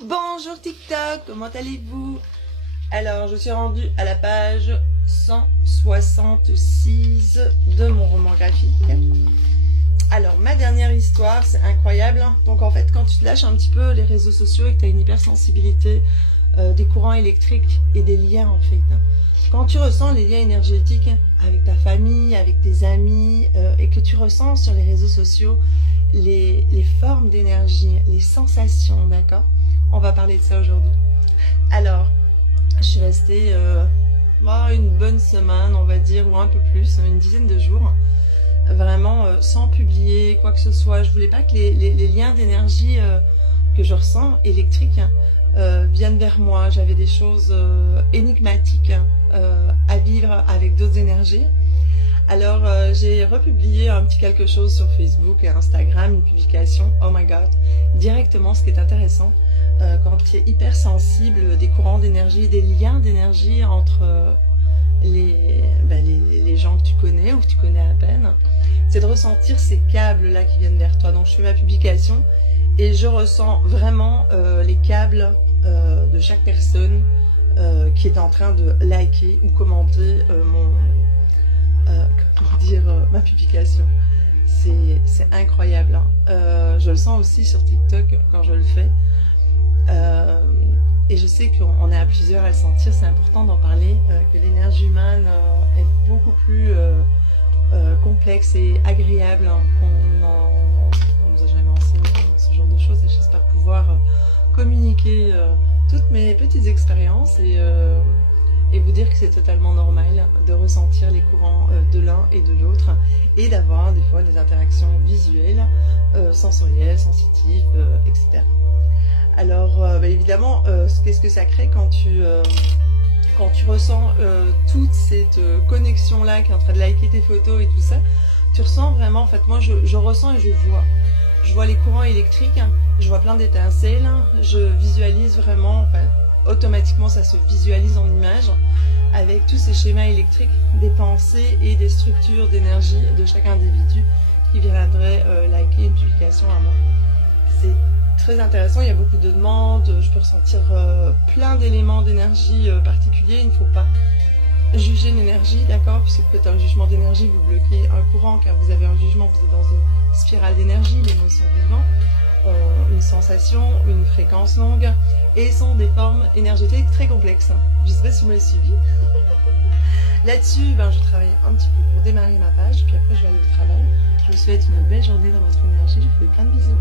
Bonjour TikTok, comment allez-vous? Alors, je suis rendue à la page 166 de mon roman graphique. Alors, ma dernière histoire, c'est incroyable. Donc, en fait, quand tu te lâches un petit peu les réseaux sociaux et que tu as une hypersensibilité des courants électriques et des liens, en fait. Quand tu ressens les liens énergétiques avec ta famille, avec tes amis, et que tu ressens sur les réseaux sociaux les formes d'énergie, les sensations, d'accord? On va parler de ça aujourd'hui. Alors, je suis restée une bonne semaine, on va dire, ou un peu plus, une dizaine de jours, vraiment sans publier quoi que ce soit. Je voulais pas que les liens d'énergie que je ressens, électriques, viennent vers moi. J'avais des choses énigmatiques à vivre avec d'autres énergies. Alors j'ai republié un petit quelque chose sur Facebook et Instagram, une publication, oh my god, directement. Ce qui est intéressant, quand tu es hypersensible des courants d'énergie, des liens d'énergie entre les gens que tu connais ou que tu connais à peine, c'est de ressentir ces câbles là qui viennent vers toi. Donc je fais ma publication et je ressens vraiment les câbles de chaque personne qui est en train de liker ou commenter ma publication. C'est incroyable, hein. Je le sens aussi sur TikTok quand je le fais. Et je sais qu'on est à plusieurs à le sentir, c'est important d'en parler, que l'énergie humaine est beaucoup plus complexe et agréable, hein, qu'on nous a jamais enseigné ce genre de choses, et j'espère pouvoir communiquer toutes mes petites expériences et vous dire que c'est totalement normal de ressentir les courants de l'un et de l'autre et d'avoir des fois des interactions visuelles, sensorielles, sensitives, etc. Alors évidemment, qu'est-ce que ça crée quand tu ressens toute cette connexion là qui est en train de liker tes photos et tout ça? Tu ressens vraiment, en fait, moi je ressens et je vois les courants électriques, je vois plein d'étincelles, je visualise vraiment, enfin automatiquement ça se visualise en images avec tous ces schémas électriques, des pensées et des structures d'énergie de chaque individu qui viendrait liker une publication à moi. C'est très intéressant, il y a beaucoup de demandes, je peux ressentir plein d'éléments d'énergie particuliers. Il ne faut pas juger l'énergie, d'accord? Puisque vous faites un jugement d'énergie, vous bloquez un courant, car vous avez un jugement, vous êtes dans une spirale d'énergie. Les mots sont vivants, ont une sensation, une fréquence longue, et sont des formes énergétiques très complexes. Je ne sais pas si vous m'avez suivi. Là-dessus, je travaille un petit peu pour démarrer ma page, puis après je vais aller au travail. Je vous souhaite une belle journée dans votre énergie, je vous fais plein de bisous.